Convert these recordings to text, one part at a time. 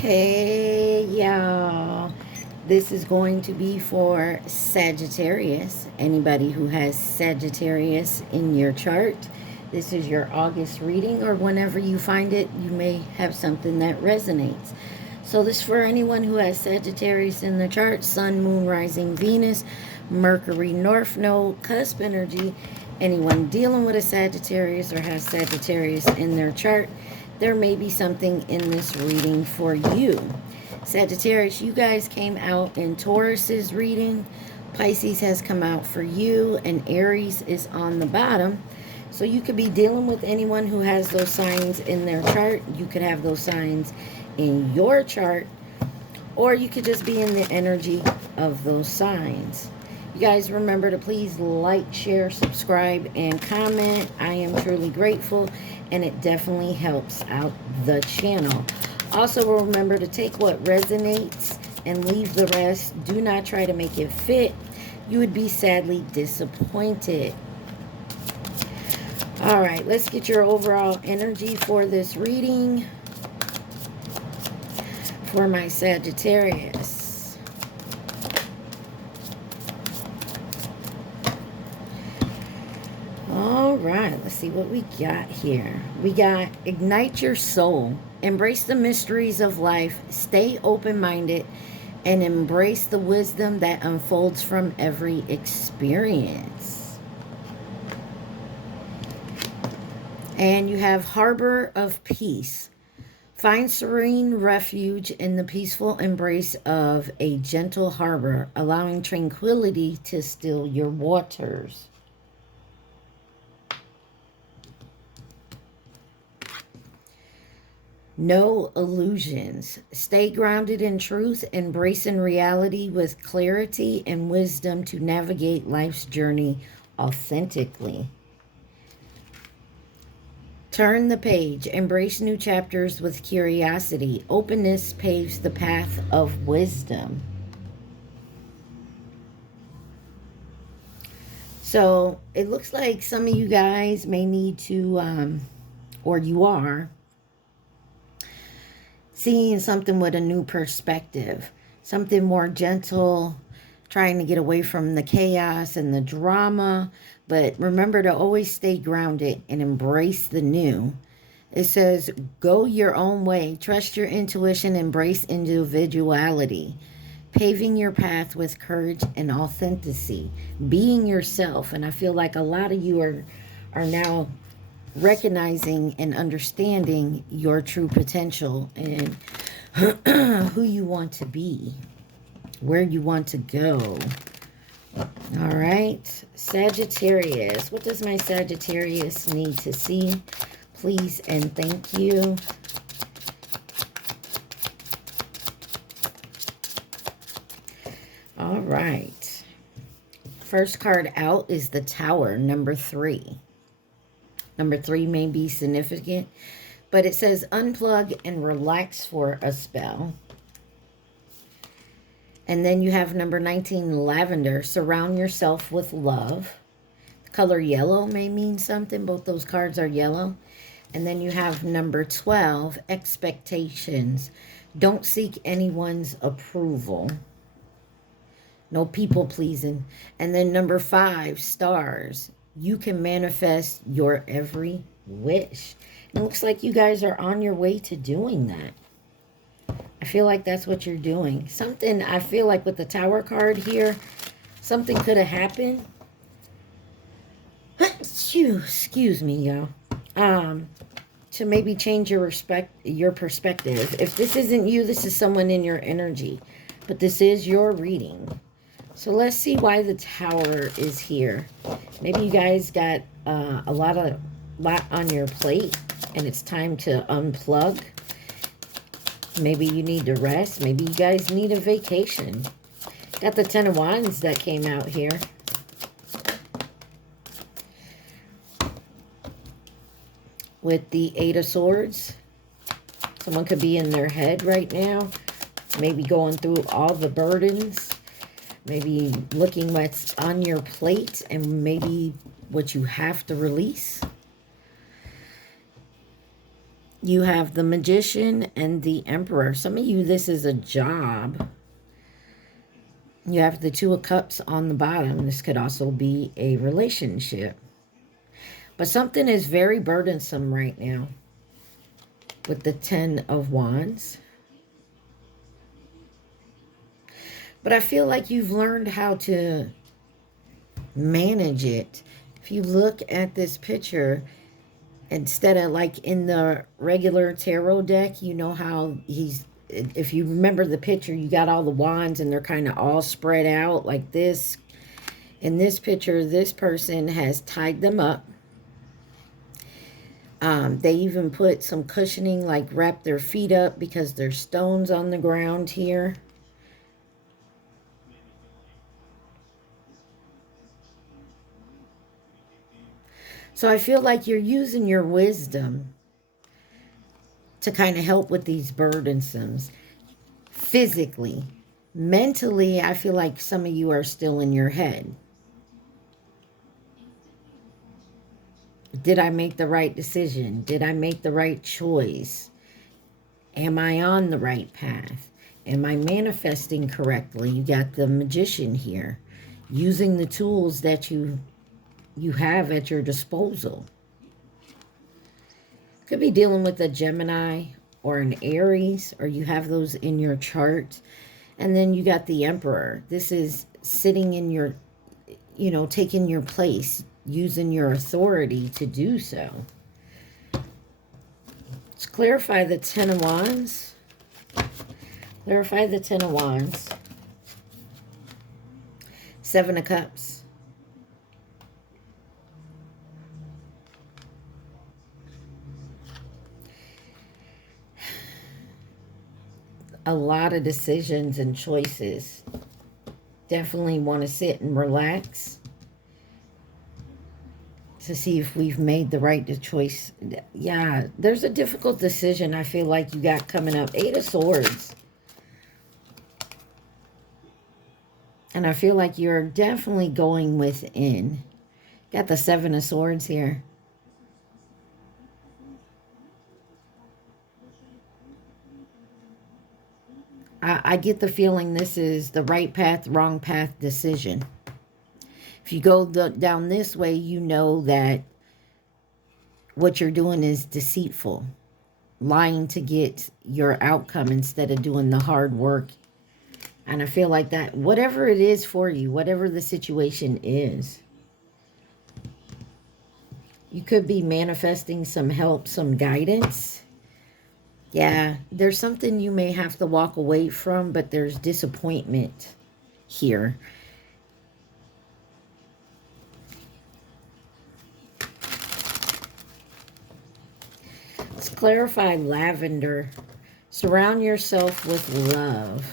Hey y'all, this is going to be for Sagittarius. Anybody who has Sagittarius in your chart, this is your August reading, or whenever you find it, you may have something that resonates. So this is for anyone who has Sagittarius in the chart: Sun, Moon, Rising, Venus, Mercury, North Node, cusp energy. Anyone dealing with a Sagittarius or has Sagittarius in their chart, there may be something in this reading for you. Sagittarius, you guys came out in Taurus's reading. Pisces has come out for you, and Aries is on the bottom. So you could be dealing with anyone who has those signs in their chart. You could have those signs in your chart, or you could just be in the energy of those signs. You guys remember to please like, share, subscribe, and comment. I am truly grateful, and it definitely helps out the channel. Also, remember to take what resonates and leave the rest. Do not try to make it fit. You would be sadly disappointed. All right, let's get your overall energy for this reading for my Sagittarius. All right, let's see what we got here. We got ignite your soul, embrace the mysteries of life, stay open-minded, and embrace the wisdom that unfolds from every experience. And you have harbor of peace. Find serene refuge in the peaceful embrace of a gentle harbor, allowing tranquility to still your waters. No illusions. Stay grounded in truth, embracing reality with clarity and wisdom to navigate life's journey authentically. Turn the page. Embrace new chapters with curiosity. Openness paves the path of wisdom. So it looks like some of you guys may need to, or you are, seeing something with a new perspective, something more gentle, trying to get away from the chaos and the drama. But remember to always stay grounded and embrace the new. It says, go your own way, trust your intuition, embrace individuality, paving your path with courage and authenticity, being yourself. And I feel like a lot of you are now recognizing and understanding your true potential and who you want to be, where you want to go. All right, Sagittarius. What does my Sagittarius need to see? Please and thank you. All right. First card out is the Tower, number 3. Number 3 may be significant, but it says unplug and relax for a spell. And then you have number 19, Lavender. Surround yourself with love. The color yellow may mean something. Both those cards are yellow. And then you have number 12, Expectations. Don't seek anyone's approval. No people pleasing. And then number 5, Stars. You can manifest your every wish. It looks like you guys are on your way to doing that. I feel like that's what you're doing. Something, I feel like with the Tower card here, something could have happened. Excuse me, y'all. To maybe change your perspective. If this isn't you, this is someone in your energy. But this is your reading. So let's see why the Tower is here. Maybe you guys got a lot on your plate and it's time to unplug. Maybe you need to rest. Maybe you guys need a vacation. Got the Ten of Wands that came out here. With the Eight of Swords. Someone could be in their head right now. Maybe going through all the burdens. Maybe looking what's on your plate and maybe what you have to release. You have the Magician and the Emperor. Some of you, this is a job. You have the Two of Cups on the bottom. This could also be a relationship. But something is very burdensome right now with the Ten of Wands. But I feel like you've learned how to manage it. If you look at this picture, instead of like in the regular tarot deck, you know how if you remember the picture, you got all the wands and they're kind of all spread out like this. In this picture, this person has tied them up. They even put some cushioning, like wrap their feet up because there's stones on the ground here. So I feel like you're using your wisdom to kind of help with these burdensomes. Physically. Mentally, I feel like some of you are still in your head. Did I make the right decision? Did I make the right choice? Am I on the right path? Am I manifesting correctly? You got the Magician here. Using the tools that you have at your disposal. Could be dealing with a Gemini or an Aries, or you have those in your chart. And then you got the Emperor. This is sitting in your, taking your place, using your authority to do so. Let's clarify the Ten of Wands. Clarify the Ten of Wands. Seven of Cups. A lot of decisions and choices. Definitely want to sit and relax to see if we've made the right choice. Yeah, there's a difficult decision I feel like you got coming up. Eight of Swords. And I feel like you're definitely going within. Got the Seven of Swords here. I get the feeling this is the right path, wrong path decision. If you go down this way, you know that what you're doing is deceitful. Lying to get your outcome instead of doing the hard work. And I feel like that, whatever it is for you, whatever the situation is, you could be manifesting some help, some guidance. Yeah, there's something you may have to walk away from, but there's disappointment here. Let's clarify lavender. Surround yourself with love.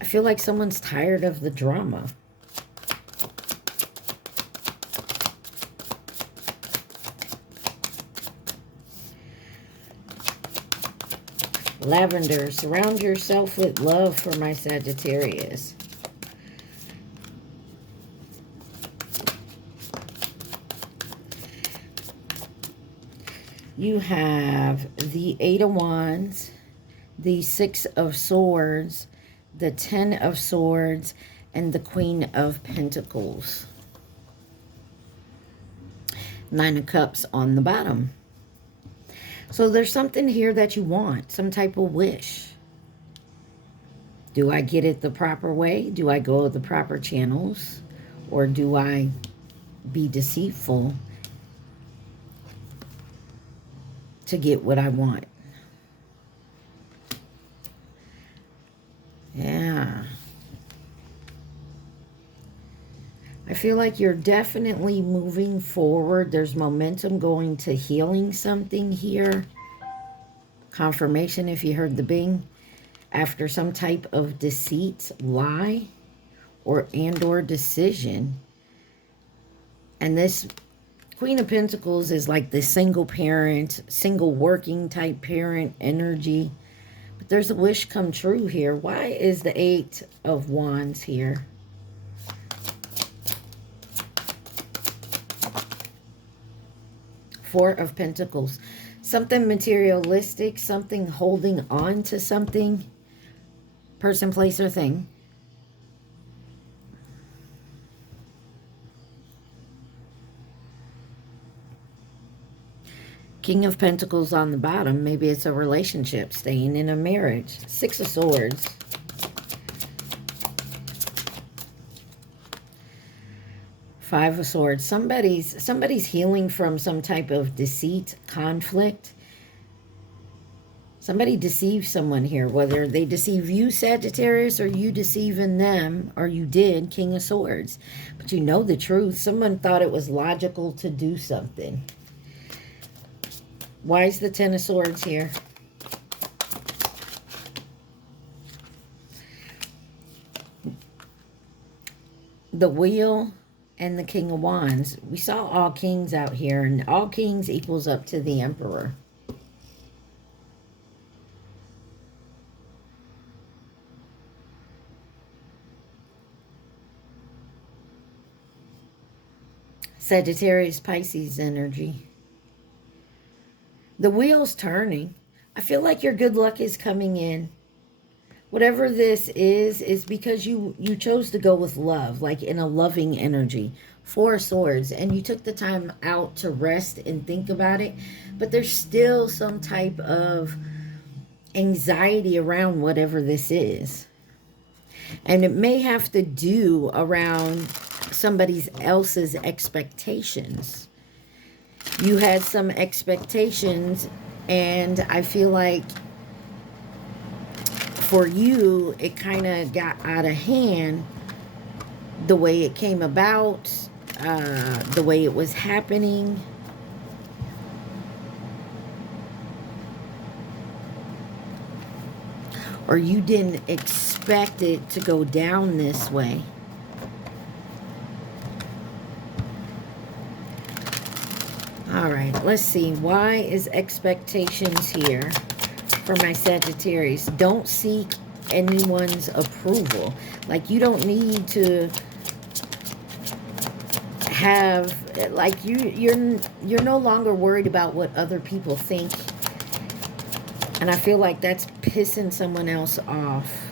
I feel like someone's tired of the drama. Lavender, surround yourself with love for my Sagittarius. You have the Eight of Wands, the Six of Swords, the Ten of Swords, and the Queen of Pentacles. Nine of Cups on the bottom. So there's something here that you want, some type of wish. Do I get it the proper way? Do I go the proper channels? Or do I be deceitful to get what I want? Yeah. I feel like you're definitely moving forward. There's momentum going to healing something here. Confirmation if you heard the bing. After some type of deceit, lie, or decision. And this Queen of Pentacles is like the single parent, single working type parent energy. But there's a wish come true here. Why is the Eight of Wands here? Four of Pentacles. Something materialistic, something holding on to something, person, place, or thing. King of Pentacles on the bottom. Maybe it's a relationship, staying in a marriage. Six of Swords. Five of Swords. Somebody's healing from some type of deceit, conflict. Somebody deceived someone here, whether they deceive you, Sagittarius, or you deceiving them, or you did, King of Swords. But you know the truth. Someone thought it was logical to do something. Why is the Ten of Swords here? The Wheel and the King of Wands. We saw all kings out here, and all kings equals up to the Emperor. Sagittarius, Pisces energy. The wheel's turning. I feel like your good luck is coming in. Whatever this is because you chose to go with love, like in a loving energy. Four of Swords, and you took the time out to rest and think about it. But there's still some type of anxiety around whatever this is. And it may have to do around somebody else's expectations. You had some expectations, and I feel like for you, it kind of got out of hand the way it came about, the way it was happening. Or you didn't expect it to go down this way. All right, let's see. Why is expectations here for my Sagittarius? Don't seek anyone's approval. Like, you don't need to have, like, you're no longer worried about what other people think. And I feel like that's pissing someone else off.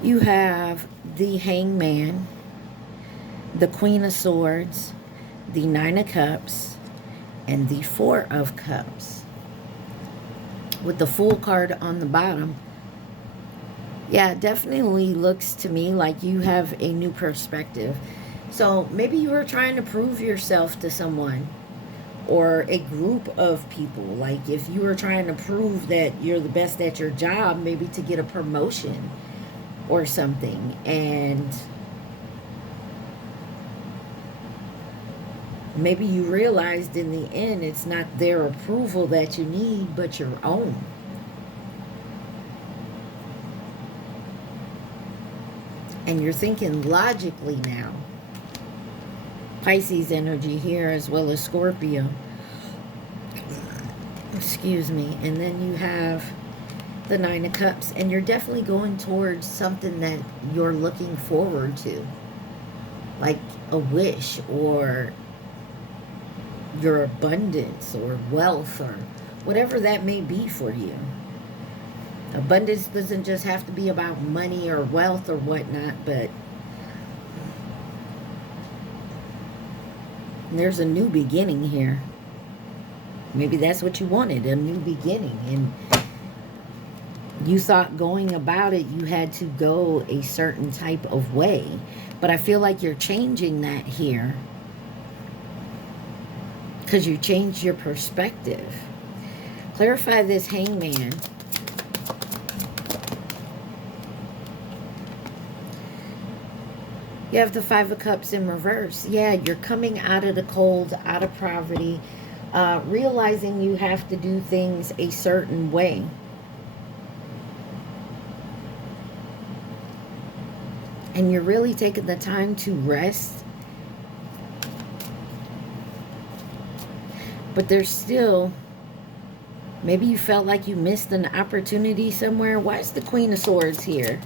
You have the Hangman, the Queen of Swords, the Nine of Cups, and the Four of Cups. With the Fool card on the bottom. Yeah, it definitely looks to me like you have a new perspective. So maybe you were trying to prove yourself to someone or a group of people. Like, if you were trying to prove that you're the best at your job, maybe to get a promotion or something, and maybe you realized in the end it's not their approval that you need, but your own. And you're thinking logically now. Pisces energy here, as well as Scorpio. Excuse me. And then you have the Nine of Cups, and you're definitely going towards something that you're looking forward to, like a wish, or your abundance, or wealth, or whatever that may be for you. Abundance doesn't just have to be about money or wealth or whatnot, but there's a new beginning here. Maybe that's what you wanted, a new beginning, and you thought going about it, you had to go a certain type of way. But I feel like you're changing that here, because you changed your perspective. Clarify this Hangman. You have the Five of Cups in reverse. Yeah, you're coming out of the cold, out of poverty, realizing you have to do things a certain way. And you're really taking the time to rest. But there's still, maybe you felt like you missed an opportunity somewhere. Why is the Queen of Swords here?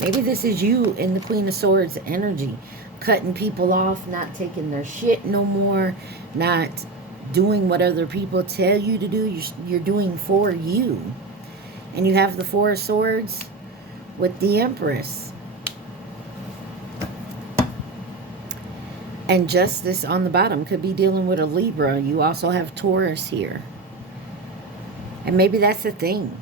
Maybe this is you in the Queen of Swords energy. Cutting people off, not taking their shit no more, not doing what other people tell you to do. You're doing for you. And you have the Four of Swords with the Empress. And Justice on the bottom could be dealing with a Libra. You also have Taurus here. And maybe that's the thing.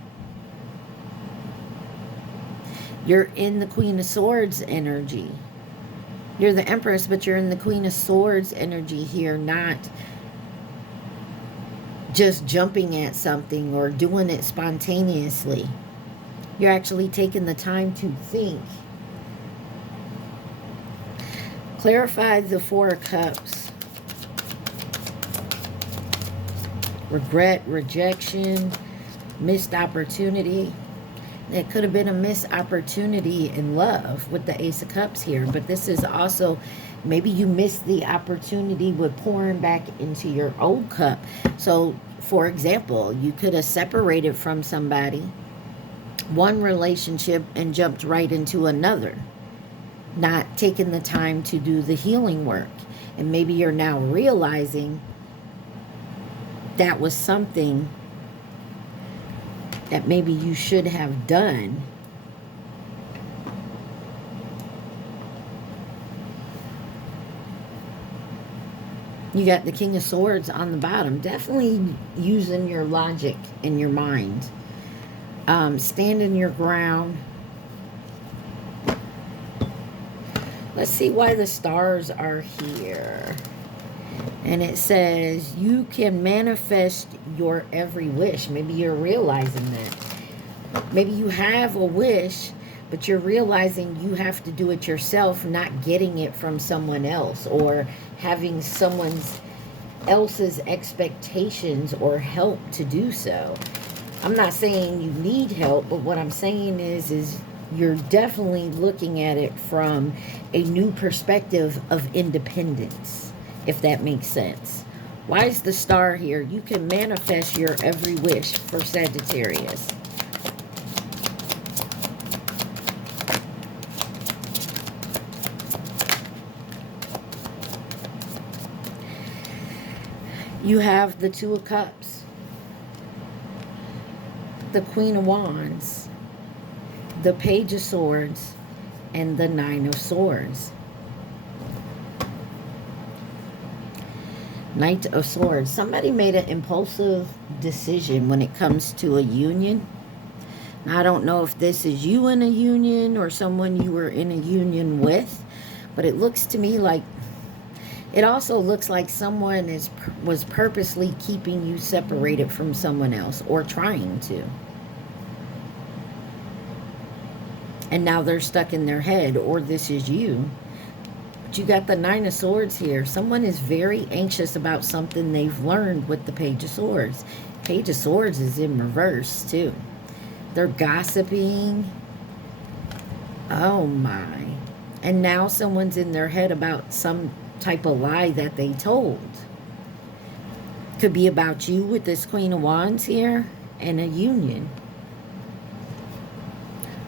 You're in the Queen of Swords energy. You're the Empress, but you're in the Queen of Swords energy here, not just jumping at something or doing it spontaneously. You're actually taking the time to think. Clarify the Four of Cups. Regret, rejection, missed opportunity. It could have been a missed opportunity in love with the Ace of Cups here. But this is also, maybe you missed the opportunity with pouring back into your old cup. So, for example, you could have separated from somebody, one relationship, and jumped right into another. Not taking the time to do the healing work. And maybe you're now realizing that was something that maybe you should have done. You got the King of Swords on the bottom. Definitely using your logic and your mind. Standing your ground. Let's see why the stars are here. And it says, you can manifest your every wish. Maybe you're realizing that. Maybe you have a wish, but you're realizing you have to do it yourself, not getting it from someone else or having someone else's expectations or help to do so. I'm not saying you need help, but what I'm saying is you're definitely looking at it from a new perspective of independence, if that makes sense. Why is the star here? You can manifest your every wish for Sagittarius. You have the Two of Cups, the Queen of Wands, the Page of Swords, and the Nine of Swords. Knight of Swords. Somebody made an impulsive decision when it comes to a union. Now, I don't know if this is you in a union or someone you were in a union with, but it looks to me like, it also looks like someone was purposely keeping you separated from someone else or trying to. And now they're stuck in their head, or this is you. But you got the Nine of Swords here. Someone is very anxious about something they've learned with the Page of Swords. Page of Swords is in reverse, too. They're gossiping. Oh, my. And now someone's in their head about some type of lie that they told. Could be about you with this Queen of Wands here and a union.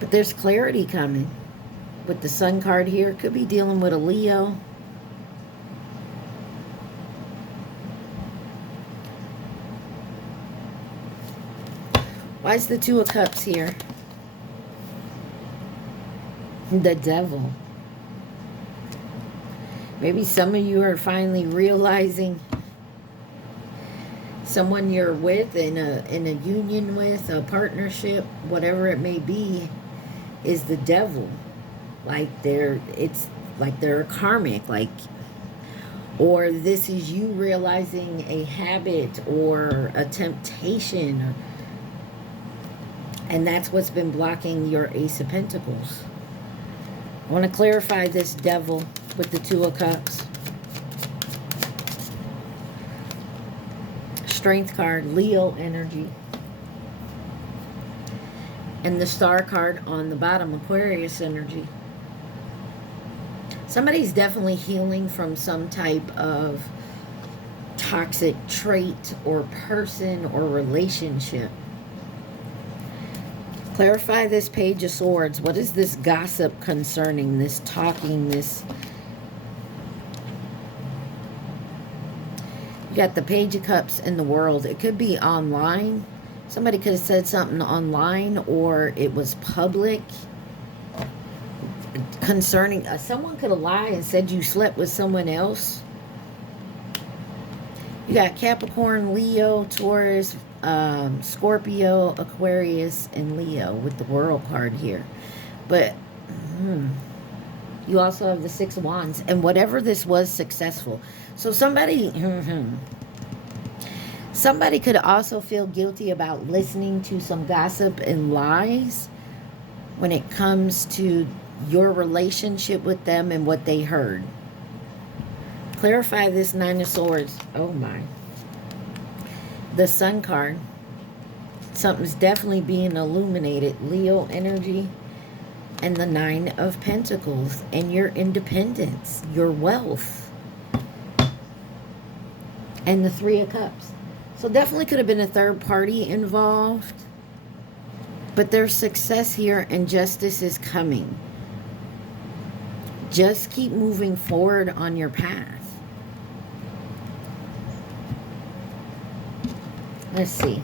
But there's clarity coming. With the Sun card here, could be dealing with a Leo. Why is the Two of Cups here? The Devil. Maybe some of you are finally realizing someone you're with, in a union with, a partnership, whatever it may be, is the devil. It's like they're karmic, or this is you realizing a habit or a temptation, and that's what's been blocking your Ace of Pentacles. I want to clarify this devil with the Two of Cups. Strength card, Leo energy. And the Star card on the bottom, Aquarius energy. Somebody's definitely healing from some type of toxic trait or person or relationship. Clarify this Page of Swords. What is this gossip concerning? This talking, this... You got the Page of Cups in the world. It could be online. Somebody could have said something online, or it was public concerning... someone could have lied and said you slept with someone else. You got Capricorn, Leo, Taurus, Scorpio, Aquarius, and Leo with the World card here. But you also have the Six of Wands. And whatever this was successful. So somebody... somebody could also feel guilty about listening to some gossip and lies when it comes to your relationship with them and what they heard. Clarify this Nine of Swords. Oh my. The Sun card. Something's definitely being illuminated. Leo energy. And the Nine of Pentacles. And your independence. Your wealth. And the Three of Cups. So definitely could have been a third party involved. But there's success here and justice is coming. Just keep moving forward on your path. Let's see.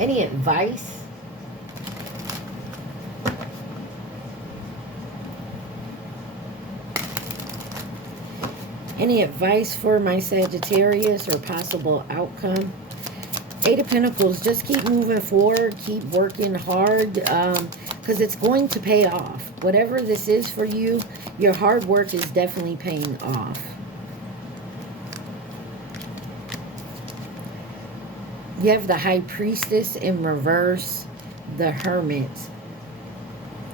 Any advice? Any advice for my Sagittarius or possible outcome? Eight of Pentacles. Just keep moving forward. Keep working hard. Because it's going to pay off. Whatever this is for you, your hard work is definitely paying off. You have the High Priestess in reverse, the Hermit,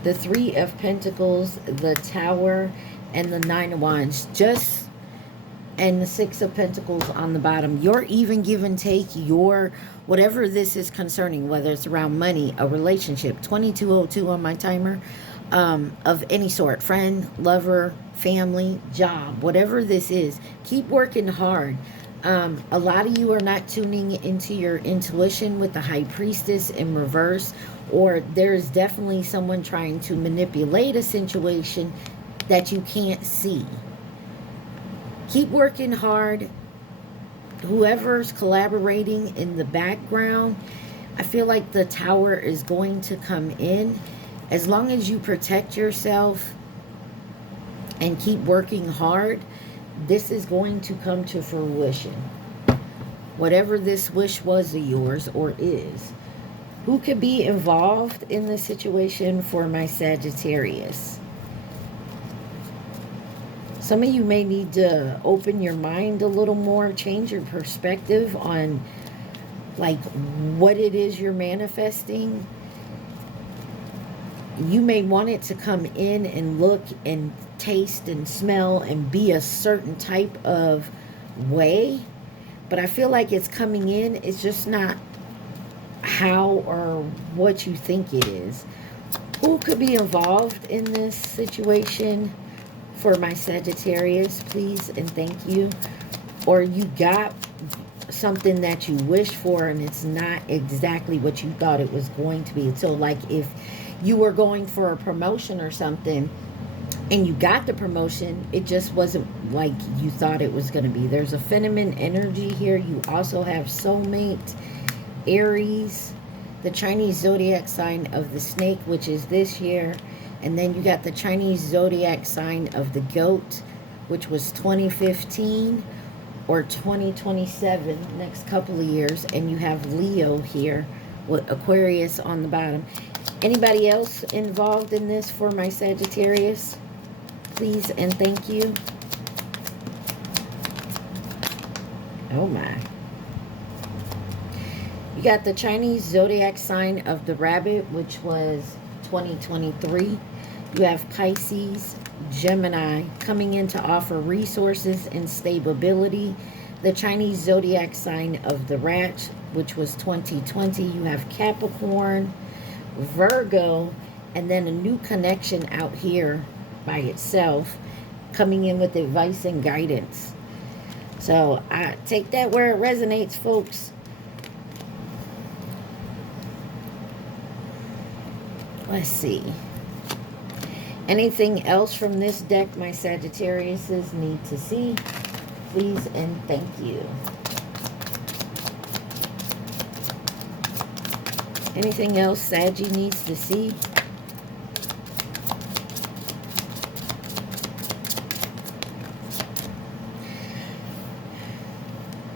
the Three of Pentacles, the Tower, and the Nine of Wands. And the Six of Pentacles on the bottom. Your even, give and take, your whatever this is concerning, whether it's around money, a relationship, 2202 on my timer, of any sort, friend, lover, family, job, whatever this is, keep working hard. A lot of you are not tuning into your intuition with the High Priestess in reverse, or there's definitely someone trying to manipulate a situation that you can't see. Keep working hard. Whoever's collaborating in the background, I feel like the Tower is going to come in. As long as you protect yourself and keep working hard, this is going to come to fruition. Whatever this wish was of yours or is. Who could be involved in this situation for my Sagittarius? Some of you may need to open your mind a little more, change your perspective on like what it is you're manifesting. You may want it to come in and look and taste and smell and be a certain type of way, but I feel like it's coming in. It's just not how or what you think it is. Who could be involved in this situation for my Sagittarius, please and thank you? Or you got something that you wished for and it's not exactly what you thought it was going to be. So like if you were going for a promotion or something and you got the promotion, it just wasn't like you thought it was going to be. There's a feminine energy here. You also have soulmate, Aries, the Chinese zodiac sign of the snake, which is this year. And then you got the Chinese zodiac sign of the goat, which was 2015 or 2027, next couple of years. And you have Leo here with Aquarius on the bottom. Anybody else involved in this for my Sagittarius? Please and thank you. Oh my. You got the Chinese zodiac sign of the rabbit, which was 2023. You have Pisces, Gemini coming in to offer resources and stability. The Chinese zodiac sign of the rat, which was 2020. You have Capricorn, Virgo, and then a new connection out here by itself coming in with advice and guidance. So I take that where it resonates, folks. Let's see. Anything else from this deck my Sagittariuses need to see? Please and thank you. Anything else Saggy needs to see?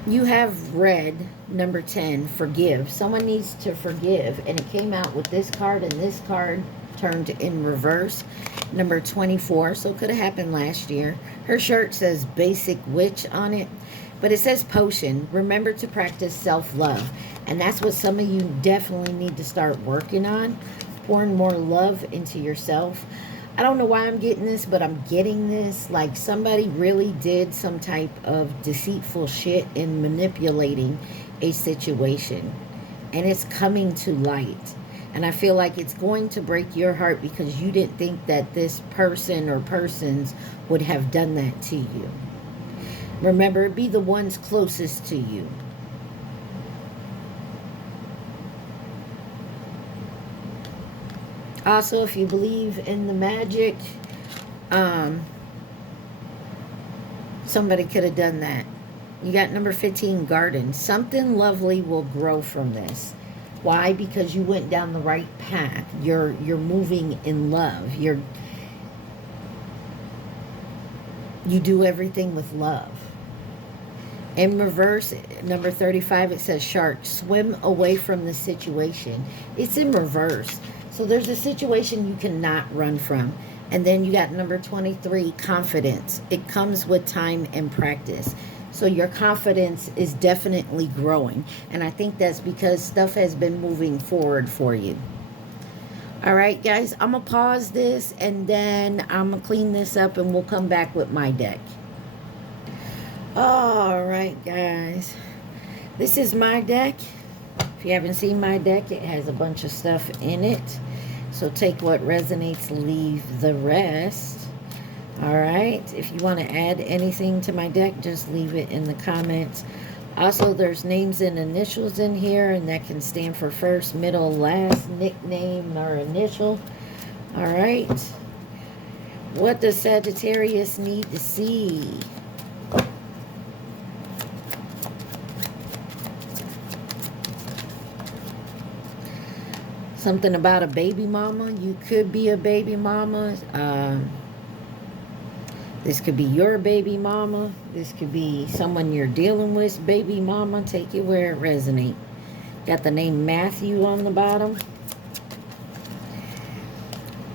You have read number 10, forgive. Someone needs to forgive. And it came out with this card and this card turned in reverse. Number 24. So it could have happened last year. Her shirt says basic witch on it. But it says potion. Remember to practice self-love. And that's what some of you definitely need to start working on. Pouring more love into yourself. I don't know why I'm getting this, but I'm getting this. Like somebody really did some type of deceitful shit in manipulating a situation. And it's coming to light. And I feel like it's going to break your heart because you didn't think that this person or persons would have done that to you. Remember, be the ones closest to you. Also, if you believe in the magic, somebody could have done that. You got number 15, garden. Something lovely will grow from this. Why? Because you went down the right path. You're moving in love. You do everything with love. In reverse, number 35, it says shark. Swim away from the situation. It's in reverse. So there's a situation you cannot run from. And then you got number 23, confidence. It comes with time and practice. So your confidence is definitely growing. And I think that's because stuff has been moving forward for you. All right, guys, I'm going to pause this and then I'm going to clean this up and we'll come back with my deck. All right, guys. This is my deck. If you haven't seen my deck, it has a bunch of stuff in it. So take what resonates, leave the rest. All right. If you want to add anything to my deck, just leave it in the comments. Also, there's names and initials in here, and that can stand for first, middle, last, nickname, or initial. All right. What does Sagittarius need to see? Something about a baby mama. You could be a baby mama. This could be your baby mama. This could be someone you're dealing with, baby mama. Take it where it resonates. Got the name Matthew on the bottom.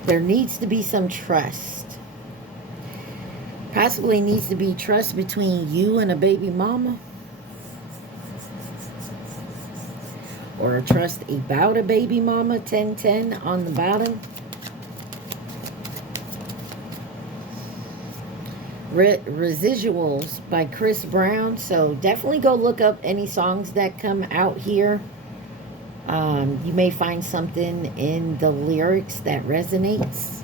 There needs to be some trust. Possibly needs to be trust between you and a baby mama. Or trust about a baby mama, 1010 on the bottom. Residuals by Chris Brown. So definitely go look up any songs that come out here. You may find something in the lyrics that resonates.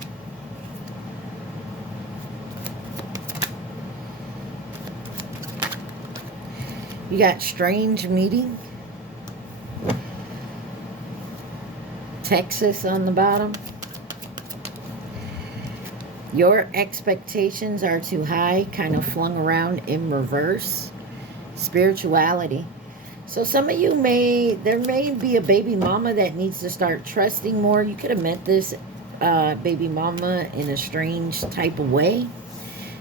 You got strange meeting. Texas on the bottom. Your expectations are too high, kind of flung around in reverse. Spirituality. So some of you there may be a baby mama that needs to start trusting more. You could have met this baby mama in a strange type of way.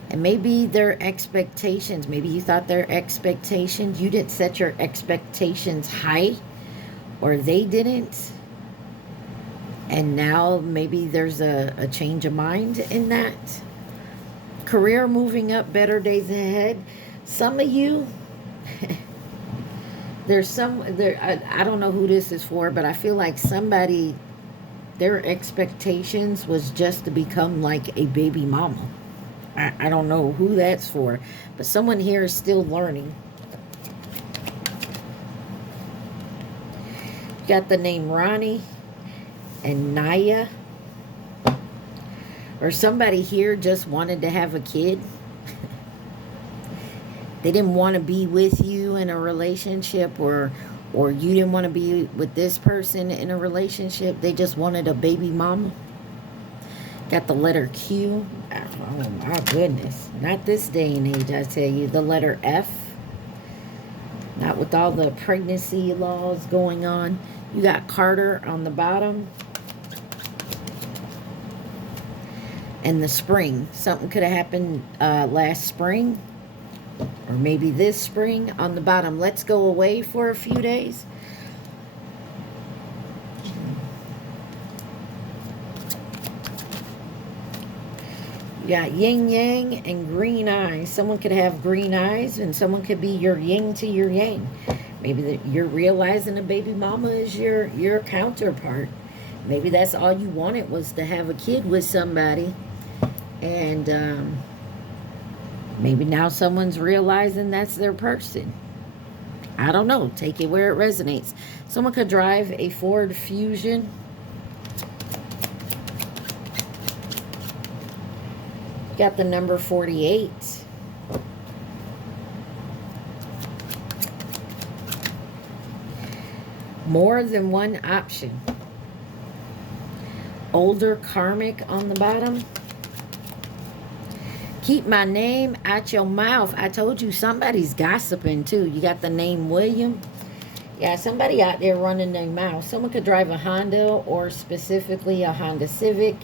And maybe their expectations, maybe you thought their expectations, you didn't set your expectations high, or they didn't. And now maybe there's a change of mind in that. Career moving up, better days ahead. Some of you, I don't know who this is for, but I feel like somebody, their expectations was just to become like a baby mama. I don't know who that's for, but someone here is still learning. Got the name Ronnie and Naya, or somebody here just wanted to have a kid. They didn't want to be with you in a relationship or or you didn't want to be with this person in a relationship. They just wanted a baby mama. Got the letter Q. Oh my goodness. Not this day and age, I tell you. The letter F. Not with all the pregnancy laws going on. You got Carter on the bottom. And the spring. Something could have happened last spring. Or maybe this spring. On the bottom. Let's go away for a few days. You got yin yang and green eyes. Someone could have green eyes, and someone could be your yin to your yang. Maybe you're realizing a baby mama is your counterpart. Maybe that's all you wanted, was to have a kid with somebody. And maybe now someone's realizing that's their person. I don't know. Take it where it resonates. Someone could drive a Ford Fusion. Got the number 48. More than one option. Older karmic on the bottom. Keep my name out your mouth. I told you somebody's gossiping too. You got the name William. Yeah, somebody out there running their mouth. Someone could drive a Honda, or specifically a Honda Civic.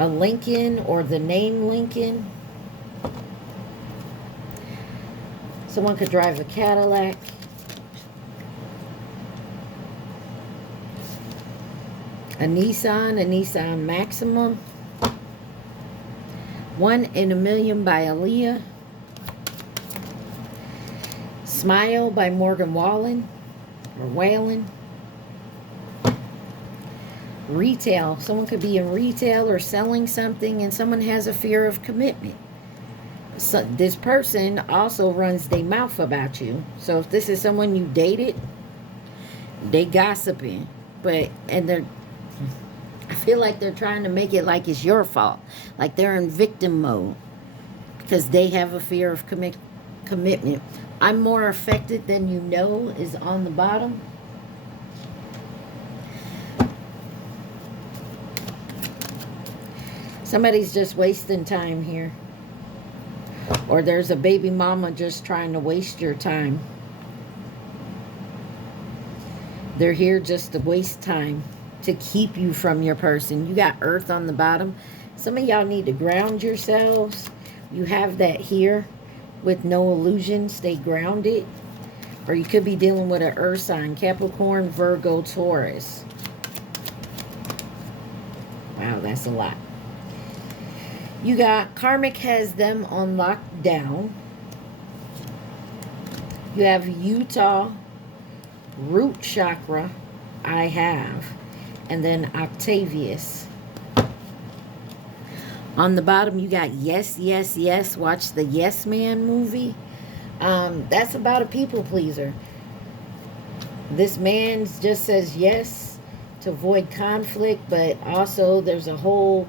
A Lincoln, or the name Lincoln. Someone could drive a Cadillac. A Nissan Maxima. 1 in a Million by Aaliyah. Smile by Morgan Wallen, or Whalen. Retail. Someone could be in retail or selling something, and someone has a fear of commitment. So this person also runs their mouth about you. So if this is someone you dated, they gossiping. I feel like they're trying to make it like it's your fault. Like they're in victim mode. Because they have a fear of commitment. I'm more affected than you know is on the bottom. Somebody's just wasting time here. Or there's a baby mama just trying to waste your time. They're here just to waste time, to keep you from your person. You got Earth on the bottom. Some of y'all need to ground yourselves. You have that here with no illusion. Stay grounded. Or you could be dealing with an Earth sign. Capricorn, Virgo, Taurus. Wow, that's a lot. You got karmic has them on lockdown. You have Utah, root chakra, I have. And then Octavius. On the bottom, you got yes, yes, yes. Watch the Yes Man movie. That's about a people pleaser. This man just says yes to avoid conflict, but also there's a whole...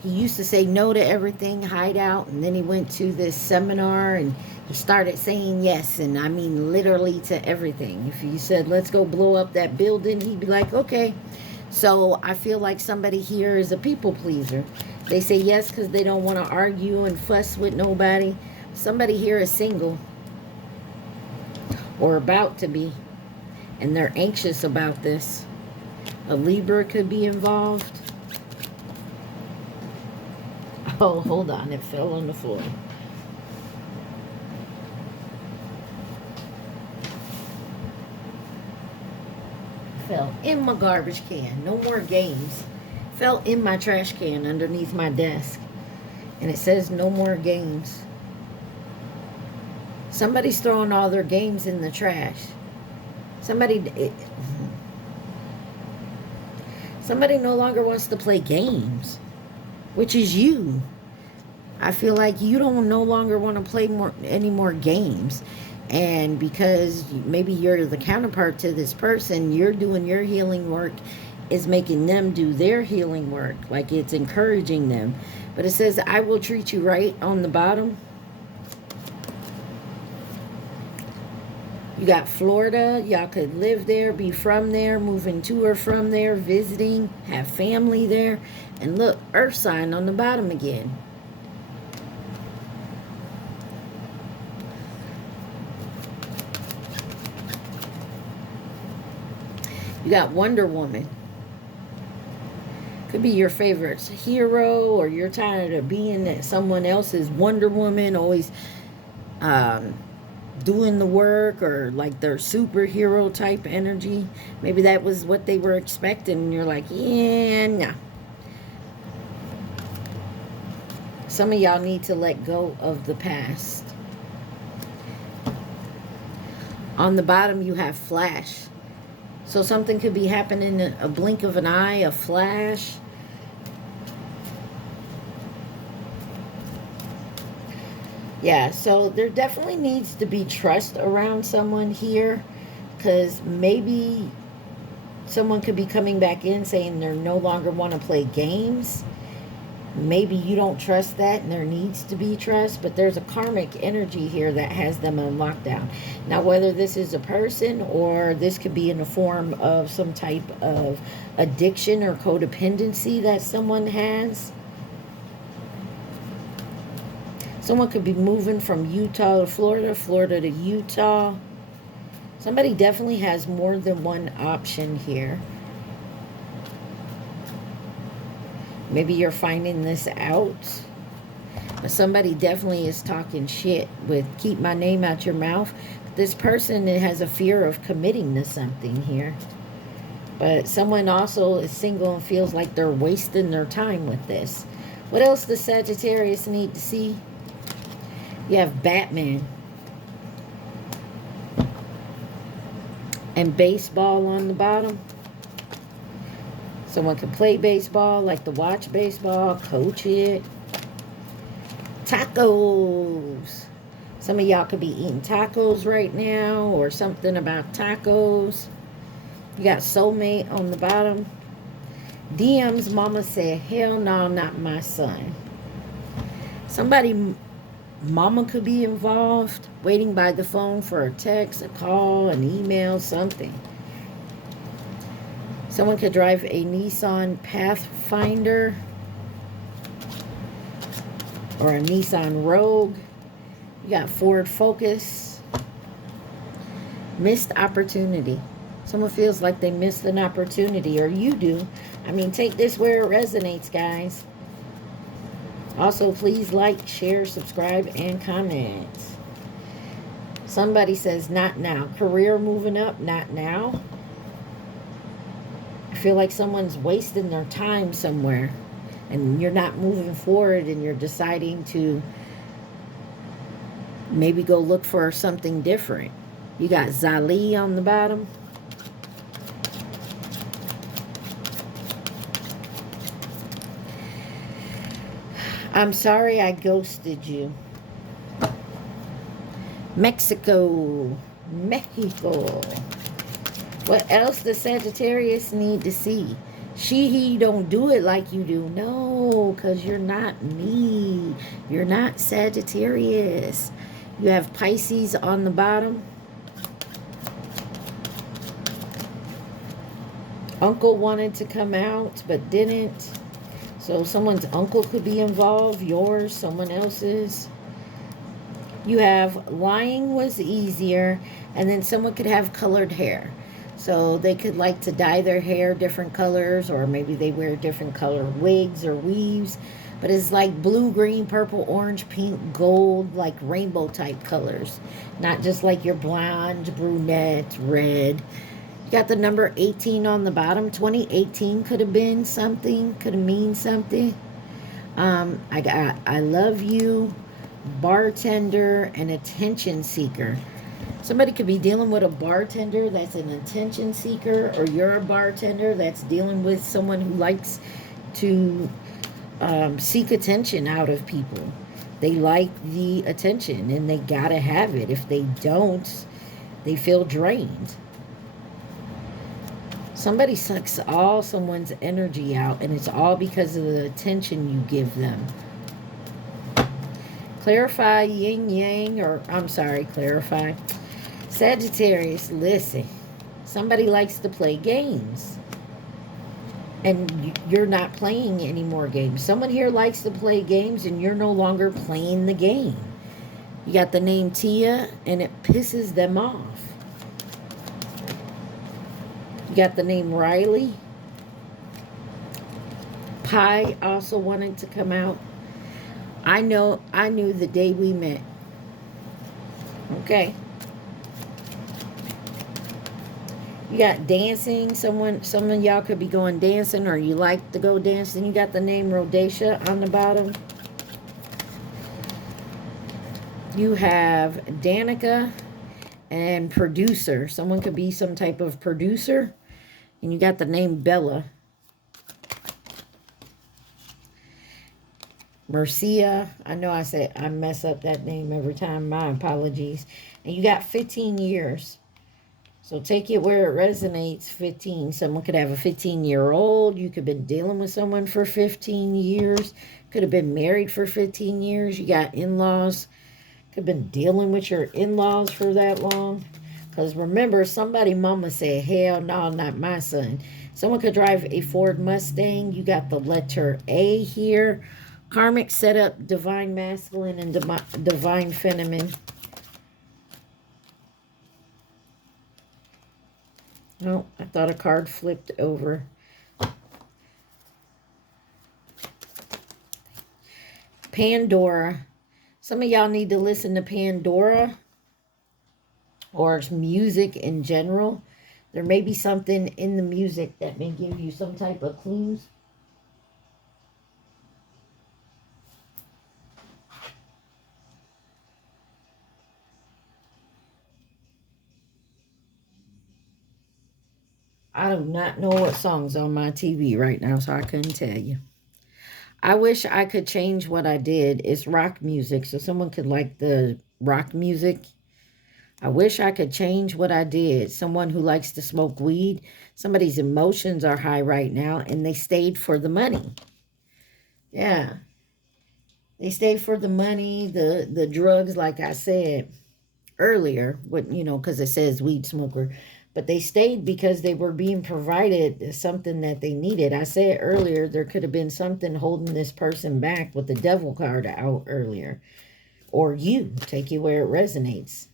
He used to say no to everything, hide out, and then he went to this seminar and he started saying yes, and I mean literally to everything. If you said, let's go blow up that building, he'd be like, okay. So I feel like somebody here is a people pleaser. They say yes because they don't want to argue and fuss with nobody. Somebody here is single or about to be, and they're anxious about this. A Libra could be involved. Oh, hold on. It fell on the floor. Fell in my garbage can. No more games. Fell in my trash can underneath my desk. And it says no more games. Somebody's throwing all their games in the trash. Somebody no longer wants to play games. Which is you. I feel like you don't no longer want to play any more games. And because maybe you're the counterpart to this person, you're doing your healing work is making them do their healing work, like it's encouraging them. But it says, I will treat you right on the bottom. You got Florida. Y'all could live there, be from there, moving to or from there, visiting, have family there. And look, Earth sign on the bottom again. You got Wonder Woman. Could be your favorite hero, or you're tired of being someone else's Wonder Woman, always doing the work, or like their superhero type energy. Maybe that was what they were expecting, and you're like, yeah, no. Some of y'all need to let go of the past. On the bottom, you have Flash. So something could be happening in a blink of an eye, a flash. Yeah, so there definitely needs to be trust around someone here, because maybe someone could be coming back in saying they no longer want to play games. Maybe you don't trust that, and there needs to be trust, but there's a karmic energy here that has them on lockdown. Now, whether this is a person, or this could be in the form of some type of addiction or codependency that someone has. Someone could be moving from Utah to Florida, Florida to Utah. Somebody definitely has more than one option here. Maybe you're finding this out. But somebody definitely is talking shit with keep my name out your mouth. This person has a fear of committing to something here. But someone also is single and feels like they're wasting their time with this. What else does Sagittarius need to see? You have Batman. And baseball on the bottom. Someone can play baseball, like to watch baseball, coach it. Tacos. Some of y'all could be eating tacos right now, or something about tacos. You got soulmate on the bottom. DMs, mama said, hell no, not my son. Somebody, mama could be involved, waiting by the phone for a text, a call, an email, something. Someone could drive a Nissan Pathfinder or a Nissan Rogue. You got Ford Focus. Missed opportunity. Someone feels like they missed an opportunity, or you do. I mean, take this where it resonates, guys. Also, please like, share, subscribe, and comment. Somebody says, not now. Career moving up, not now. I feel like someone's wasting their time somewhere, and you're not moving forward, and you're deciding to maybe go look for something different. You got Zali on the bottom. I'm sorry I ghosted you. Mexico. What else does Sagittarius need to see? He don't do it like you do. No, because you're not me. You're not Sagittarius. You have Pisces on the bottom. Uncle wanted to come out, but didn't. So someone's uncle could be involved. Yours, someone else's. You have lying was easier. And then someone could have colored hair. So they could like to dye their hair different colors, or maybe they wear different color wigs or weaves. But it's like blue, green, purple, orange, pink, gold, like rainbow type colors. Not just like your blonde, brunette, red. You got the number 18 on the bottom. 2018 could have been something, could have mean something. I got I love you, bartender, and attention seeker. Somebody could be dealing with a bartender that's an attention seeker, or you're a bartender that's dealing with someone who likes to seek attention out of people. They like the attention, and they gotta have it. If they don't, they feel drained. Somebody sucks all someone's energy out, and it's all because of the attention you give them. Clarify yin yang, or I'm sorry, clarify. Sagittarius, listen. Somebody likes to play games, and you're not playing any more games. Someone here likes to play games, and you're no longer playing the game. You got the name Tia, and it pisses them off. You got the name Riley. Pi also wanted to come out. I knew the day we met. Okay. You got dancing. Some of y'all could be going dancing, or you like to go dancing. You got the name Rhodesia on the bottom. You have Danica and producer. Someone could be some type of producer. And you got the name Bella. Mercia. I know I mess up that name every time. My apologies. And you got 15 years. So take it where it resonates. 15. Someone could have a 15-year-old. You could have been dealing with someone for 15 years. Could have been married for 15 years. You got in-laws. Could have been dealing with your in-laws for that long. Because remember, somebody mama said, hell no, not my son. Someone could drive a Ford Mustang. You got the letter A here. Karmic setup, divine masculine and divine feminine. Oh, I thought a card flipped over. Pandora. Some of y'all need to listen to Pandora or music in general. There may be something in the music that may give you some type of clues. I do not know what song's on my TV right now, so I couldn't tell you. I wish I could change what I did. It's rock music, so someone could like the rock music. I wish I could change what I did. Someone who likes to smoke weed. Somebody's emotions are high right now, and they stayed for the money. Yeah. They stayed for the money, the drugs, like I said earlier, because it says weed smoker. But they stayed because they were being provided something that they needed. I said earlier there could have been something holding this person back with the devil card out earlier. Or you. Take it where it resonates.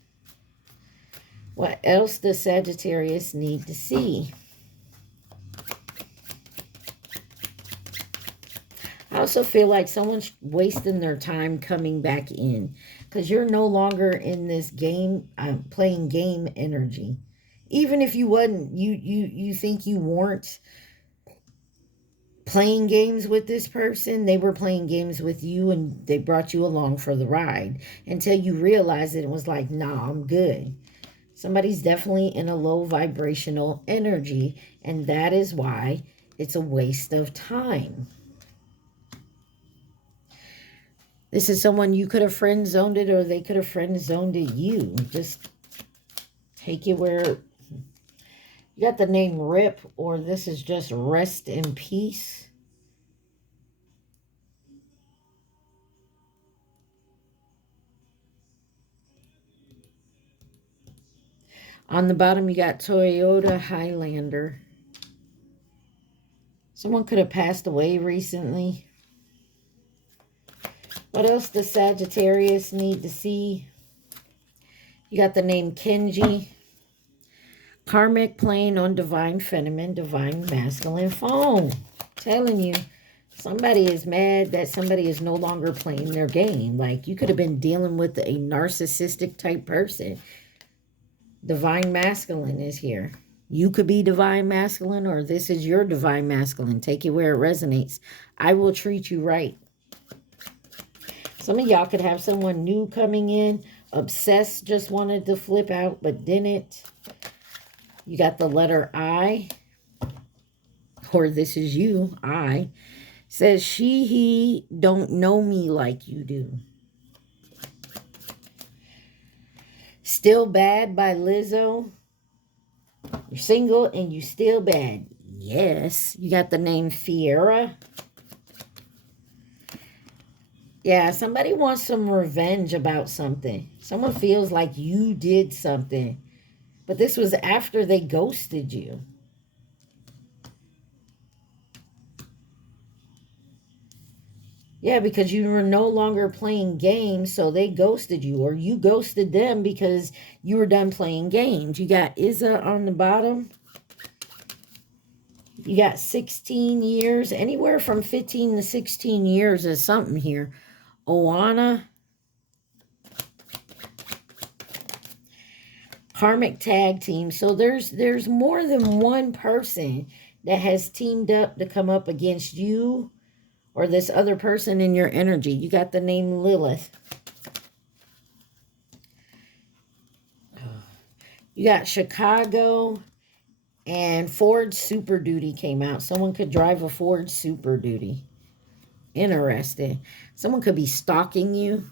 What else does Sagittarius need to see? I also feel like someone's wasting their time coming back in. Because you're no longer in this game, playing game energy. Even if you wasn't, you think you weren't playing games with this person, they were playing games with you, and they brought you along for the ride until you realized it was like, nah, I'm good. Somebody's definitely in a low vibrational energy, and that is why it's a waste of time. This is someone you could have friend zoned it, or they could have friend zoned it you. Just take it where you got the name Rip, or this is just rest in peace. On the bottom, you got Toyota Highlander. Someone could have passed away recently. What else does Sagittarius need to see? You got the name Kenji. Karmic playing on divine feminine, divine masculine phone. Telling you, somebody is mad that somebody is no longer playing their game. Like, you could have been dealing with a narcissistic type person. Divine masculine is here. You could be divine masculine, or this is your divine masculine. Take it where it resonates. I will treat you right. Some of y'all could have someone new coming in. Obsessed just wanted to flip out, but didn't. You got the letter I. Or this is you, I. Says she, he don't know me like you do. Still Bad by Lizzo. You're single and you still bad. Yes. You got the name Fiera. Yeah, somebody wants some revenge about something. Someone feels like you did something. But this was after they ghosted you. Yeah, because you were no longer playing games, so they ghosted you. Or you ghosted them because you were done playing games. You got Izza on the bottom. You got 16 years. Anywhere from 15 to 16 years is something here. Oana. Karmic tag team. So there's more than one person that has teamed up to come up against you or this other person in your energy. You got the name Lilith. You got Chicago and Ford Super Duty came out. Someone could drive a Ford Super Duty. Interesting. Someone could be stalking you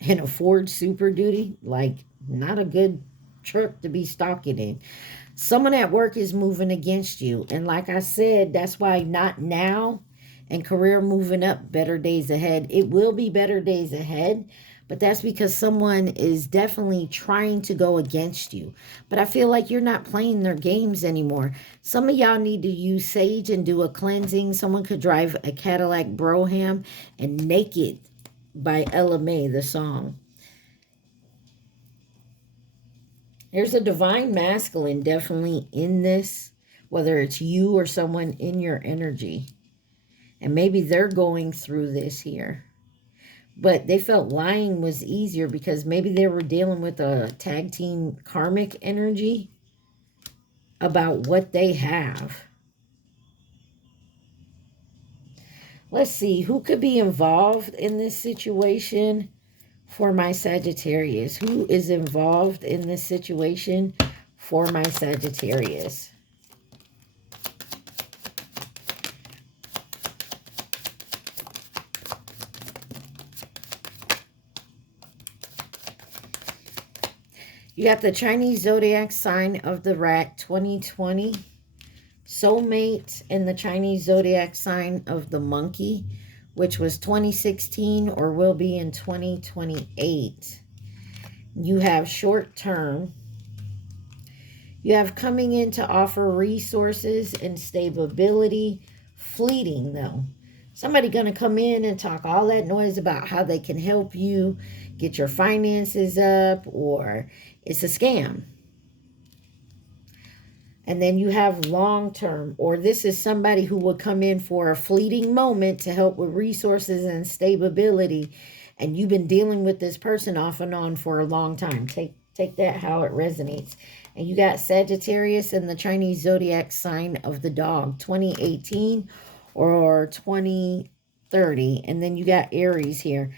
in a Ford Super Duty. Like, not a good truck to be stalking in. Someone at work is moving against you. And like I said, that's why not now. And career moving up, better days ahead. It will be better days ahead. But that's because someone is definitely trying to go against you. But I feel like you're not playing their games anymore. Some of y'all need to use sage and do a cleansing. Someone could drive a Cadillac Brougham and Naked by Ella May, the song. There's a divine masculine definitely in this, whether it's you or someone in your energy. And maybe they're going through this here. But they felt lying was easier because maybe they were dealing with a tag team karmic energy about what they have. Let's see, who could be involved in this situation for my Sagittarius? Who is involved in this situation for my Sagittarius? You got the Chinese zodiac sign of the rat 2020. Soulmate in the Chinese zodiac sign of the monkey, which was 2016 or will be in 2028. You have short term. You have coming in to offer resources and stability. Fleeting though. Somebody going to come in and talk all that noise about how they can help you get your finances up, or it's a scam. And then you have long term, or this is somebody who will come in for a fleeting moment to help with resources and stability. And you've been dealing with this person off and on for a long time. Take that how it resonates. And you got Sagittarius in the Chinese zodiac sign of the dog, 2018 or 2030. And then you got Aries here,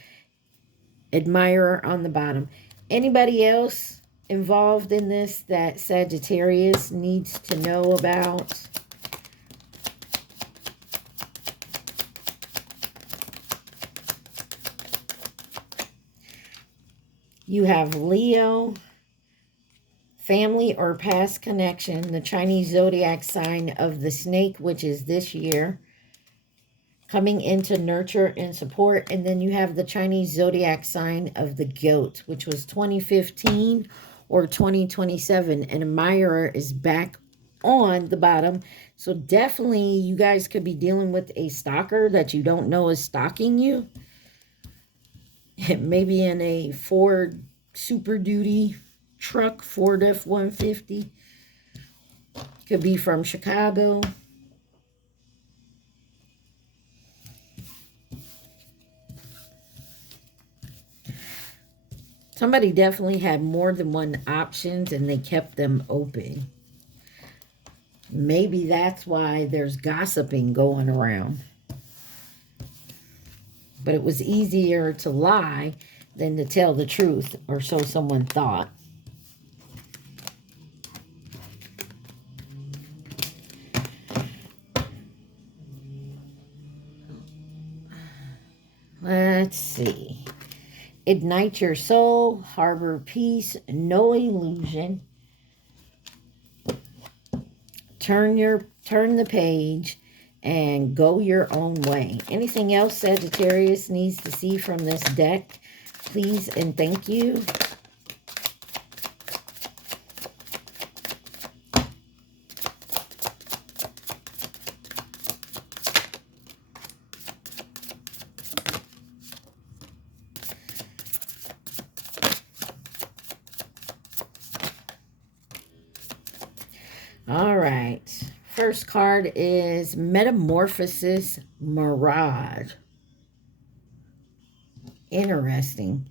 admirer on the bottom. Anybody else involved in this that Sagittarius needs to know about? You have Leo, family or past connection, the Chinese zodiac sign of the snake, which is this year, coming into nurture and support. And then you have the Chinese zodiac sign of the goat, which was 2015 or 2027. And admirer is back on the bottom. So definitely you guys could be dealing with a stalker that you don't know is stalking you. Maybe in a Ford Super Duty truck, Ford F-150. Could be from Chicago. Somebody definitely had more than one options and they kept them open. Maybe that's why there's gossiping going around. But it was easier to lie than to tell the truth, or so someone thought. Let's see. Ignite your soul, harbor peace, no illusion. turn the page and go your own way. Anything else Sagittarius needs to see from this deck, please and thank you. All right. First card is Metamorphosis Mirage. Interesting.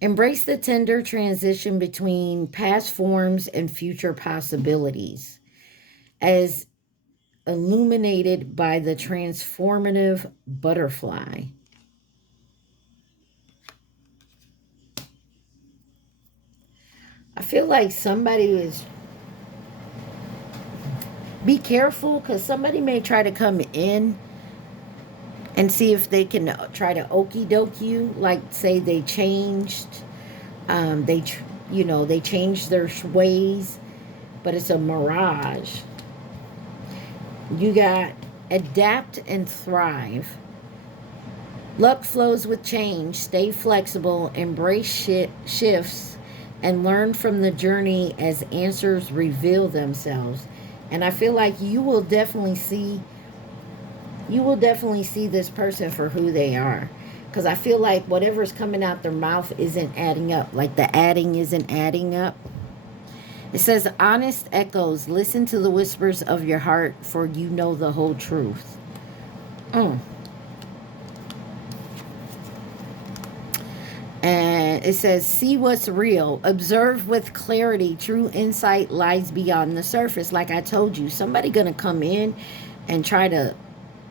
Embrace the tender transition between past forms and future possibilities, as illuminated by the transformative butterfly. I feel like somebody is... Be careful, because somebody may try to come in and see if they can try to okie doke you. Like, say they changed, they changed their ways, but it's a mirage. You got adapt and thrive. Luck flows with change. Stay flexible, embrace shifts, and learn from the journey as answers reveal themselves. And I feel like you will definitely see this person for who they are. Because I feel like whatever's coming out their mouth isn't adding up. Like the adding isn't adding up. It says, honest echoes, listen to the whispers of your heart, for you know the whole truth. And it says, see what's real. Observe with clarity. True insight lies beyond the surface. Like I told you, somebody going to come in and try to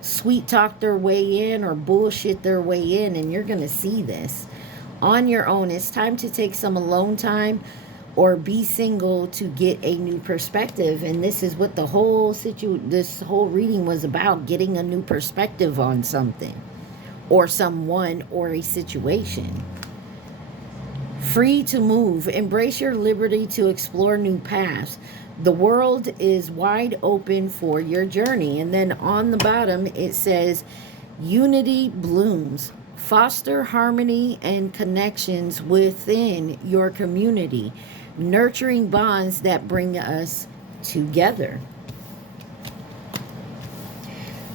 sweet talk their way in or bullshit their way in, and you're going to see this on your own. It's time to take some alone time or be single to get a new perspective. And this is what the whole this whole reading was about, getting a new perspective on something or someone or a situation. Free to move. Embrace your liberty to explore new paths. The world is wide open for your journey. And then on the bottom, it says, unity blooms. Foster harmony and connections within your community. Nurturing bonds that bring us together.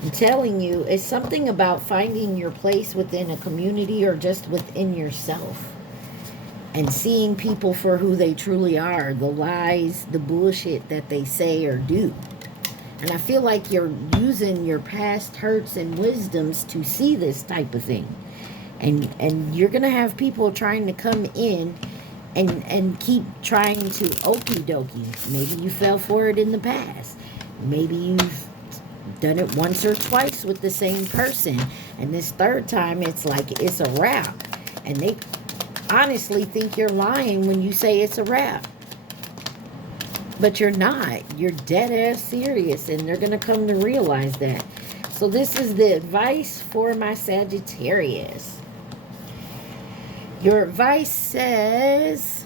I'm telling you, it's something about finding your place within a community or just within yourself. And seeing people for who they truly are, the lies, the bullshit that they say or do. And I feel like you're using your past hurts and wisdoms to see this type of thing. And you're going to have people trying to come in and keep trying to okie dokie. Maybe you fell for it in the past. Maybe you've done it once or twice with the same person. And this third time, it's like it's a wrap. And they honestly think you're lying when you say it's a wrap, but you're not. You're dead ass serious, and they're gonna come to realize that. So this is the advice for my Sagittarius. Your advice says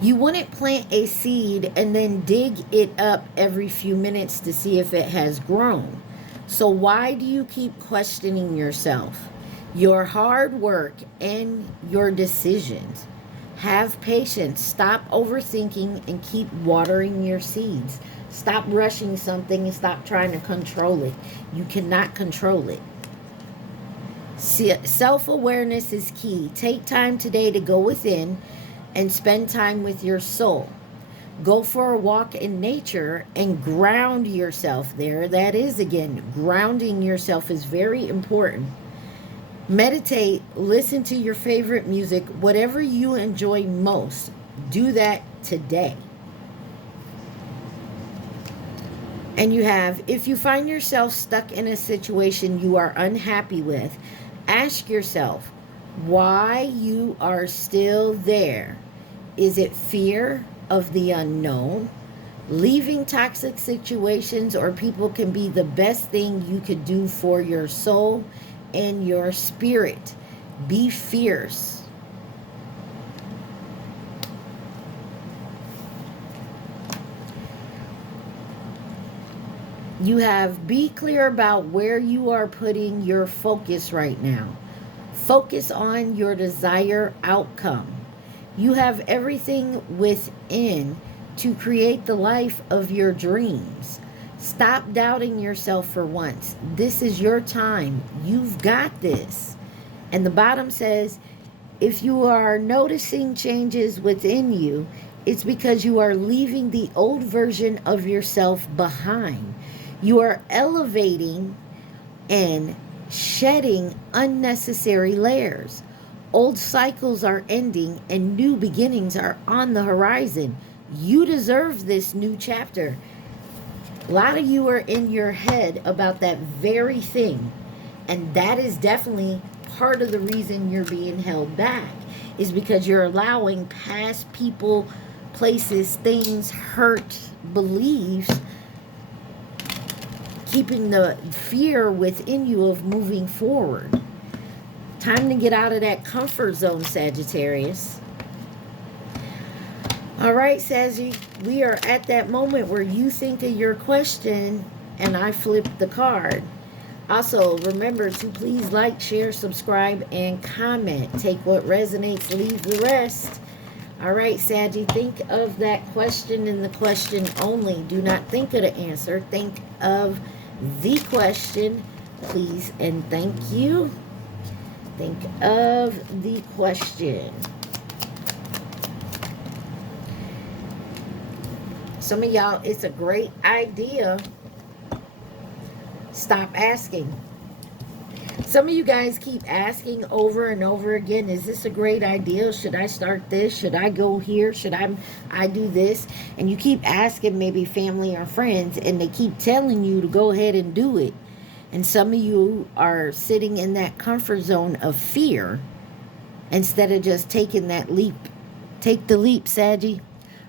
you wouldn't plant a seed and then dig it up every few minutes to see if it has grown. So why do you keep questioning yourself, your hard work, and your decisions? Have patience. Stop overthinking and keep watering your seeds. Stop rushing something and stop trying to control it. You cannot control it. Self-awareness is key. Take time today to go within and spend time with your soul. Go for a walk in nature and ground yourself there. That is, again, grounding yourself is very important. Meditate, listen to your favorite music, whatever you enjoy most. Do that today. And you have, if you find yourself stuck in a situation you are unhappy with, ask yourself why you are still there. Is it fear of the unknown? Leaving toxic situations or people can be the best thing you could do for your soul and your spirit. Be fierce. You have be clear about where you are putting your focus right now. Focus on your desired outcome. You have everything within to create the life of your dreams. Stop doubting yourself for once. This is your time. You've got this. And the bottom says, if you are noticing changes within you, it's because you are leaving the old version of yourself behind. You are elevating and shedding unnecessary layers. Old cycles are ending and new beginnings are on the horizon. You deserve this new chapter. A lot of you are in your head about that very thing. And that is definitely part of the reason you're being held back, is because you're allowing past people, places, things, hurt, beliefs, keeping the fear within you of moving forward. Time to get out of that comfort zone, Sagittarius. All right, Saggy, we are at that moment where you think of your question and I flip the card. Also, remember to please like, share, subscribe, and comment. Take what resonates, leave the rest. All right, Saggy, think of that question and the question only. Do not think of the answer. Think of the question, please, and thank you. Think of the question. Some of y'all, it's a great idea. Stop asking. Some of you guys keep asking over and over again, is this a great idea? Should I start this? Should I go here? Should I do this? And you keep asking maybe family or friends, and they keep telling you to go ahead and do it. And some of you are sitting in that comfort zone of fear instead of just taking that leap. Take the leap, Saggy.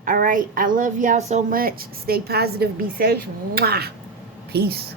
All right, I love y'all so much. Stay positive, be safe. Mwah. Peace.